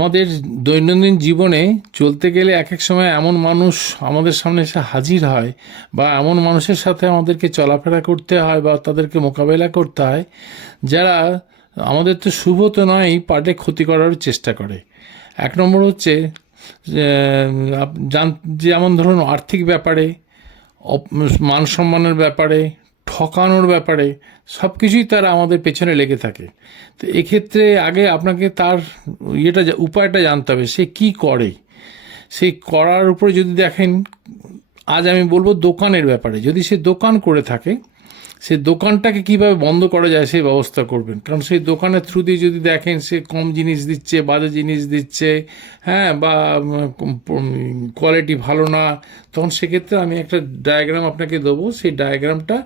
আমাদের দৈনন্দিন জীবনে চলতে গেলে এক এক সময় এমন মানুষ আমাদের সামনে এসে হাজির হয় বা এমন মানুষের সাথে আমাদেরকে চলাফেরা করতে হয় বা তাদেরকে মোকাবেলা করতে হয় যারা আমাদের তো শুভ তো নয়, পাল্টে ক্ষতি করার চেষ্টা করে। এক নম্বর হচ্ছে যে, যেমন ধরুন আর্থিক ব্যাপারে, মান সম্মানের ব্যাপারে, ঠকানোর ব্যাপারে সব কিছুই তারা আমাদের পেছনে লেগে থাকে। তো এক্ষেত্রে আগে আপনাকে তার উপায়টা জানতে হবে, সে কি করে। সেই করার উপরে যদি দেখেন, আজ আমি বলবো দোকানের ব্যাপারে, যদি সে দোকান করে থাকে সে দোকানটাকে কিভাবে বন্ধ করা যায় সেই ব্যবস্থা করবেন। কারণ সেই দোকানের থ্রু দিয়ে যদি দেখেন সে কম জিনিস দিচ্ছে, বাজে জিনিস দিচ্ছে, হ্যাঁ, বা কোয়ালিটি ভালো না, তখন সেক্ষেত্রে আমি একটা ডায়াগ্রাম আপনাকে দেবো। সেই ডায়াগ্রামটা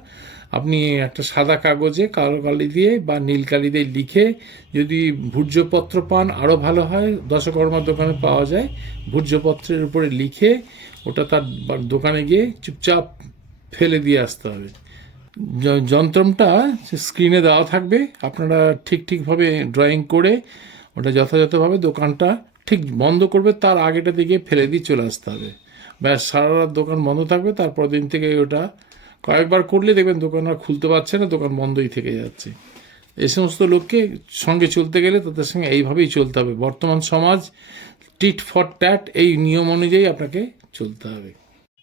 আপনি একটা সাদা কাগজে কালো কালি দিয়ে বা নীল কালি দিয়ে লিখে, যদি ভূর্জপত্র পান আরও ভালো হয়, দশকর্মার দোকানে পাওয়া যায়, ভূর্জপত্রের উপরে লিখে ওটা তার দোকানে গিয়ে চুপচাপ ফেলে দিয়ে আসতে হবে। যন্ত্রটা স্ক্রিনে দেওয়া থাকবে, আপনারা ঠিকভাবে ড্রয়িং করে ওটা যথাযথভাবে দোকানটা ঠিক বন্ধ করবে, তার আগেটা দিকে ফেলে দিয়ে চলে আসতে হবে। ব্যাস, সারা রাত দোকান বন্ধ থাকবে। তারপর দিন থেকে ওটা কয়েকবার করলে দেখবেন দোকান আর খুলতে পারছে না, দোকান বন্ধই থেকে যাচ্ছে। এই সমস্ত লোককে সঙ্গে চলতে গেলে তাদের সঙ্গে এইভাবেই চলতে হবে। বর্তমান সমাজ টিট ফর ট্যাট, এই নিয়ম অনুযায়ী আপনাকে চলতে হবে।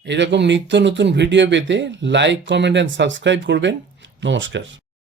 এরকম নিত্য নতুন ভিডিও পেতে লাইক, কমেন্ট অ্যান্ড সাবস্ক্রাইব করবেন। নমস্কার।